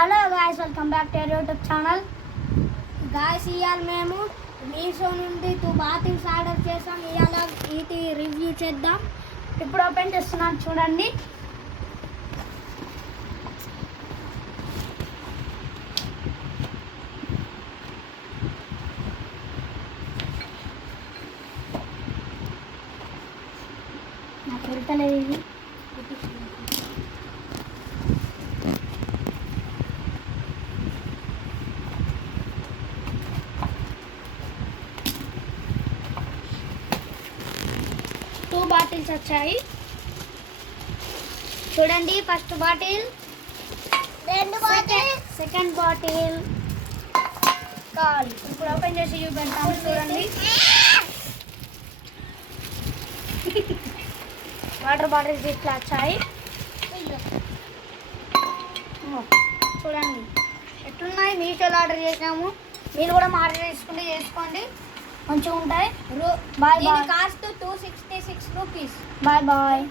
Hello guys, welcome back to YouTube channel. Guys, ఇవాళ మేము మీషో నుండి 2 బాటిల్స్ ఆర్డర్ చేసాం. ఇవాళ వీటి రివ్యూ చేద్దాం. ఇప్పుడు ఓపెన్ చేస్తున్నాను, చూడండి. నాకు వెళ్తలేదు ఇది. టూ బాటిల్స్ వచ్చాయి, చూడండి. First bottle, second bottle call. ఇప్పుడు ఓపెన్ చేసి చూపెడతాము, చూడండి. వాటర్ బాటిల్స్ ఇట్లా వచ్చాయి, చూడండి ఎట్లున్నాయి. మీషోలో ఆర్డర్ చేసాము, మీరు కూడా ఆర్డర్ చేసుకోండి, మంచిగా ఉంటాయి. Bye bye. Cost 266 rupees. Bye bye.